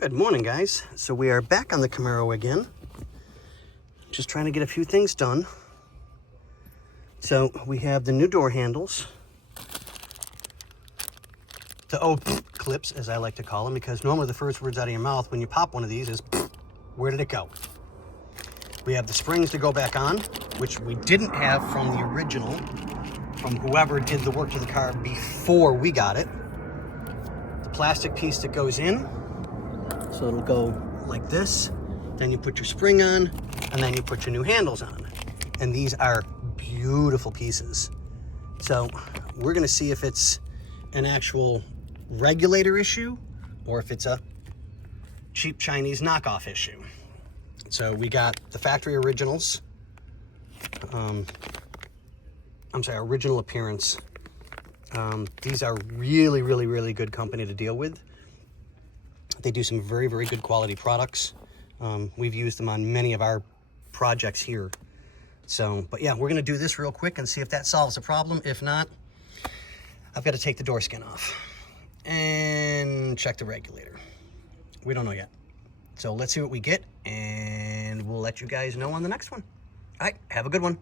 Good morning, guys. So we are back on the Camaro again. Just trying to get a few things done. So we have the new door handles. The clips, as I like to call them, because normally the first words out of your mouth when you pop one of these is, where did it go? We have the springs to go back on, which we didn't have from the original, from whoever did the work to the car before we got it. The plastic piece that goes in, so it'll go like this. Then you put your spring on, and then you put your new handles on. And these are beautiful pieces. So we're gonna see if it's an actual regulator issue or if it's a cheap Chinese knockoff issue. So we got the factory originals. Original appearance. These are really good company to deal with. They do some very good quality products. We've used them on many of our projects here. So, but yeah, we're gonna do this real quick and see if that solves the problem. If not, I've got to take the door skin off and check the regulator. We don't know yet. So let's see what we get, and we'll let you guys know on the next one. All right, have a good one.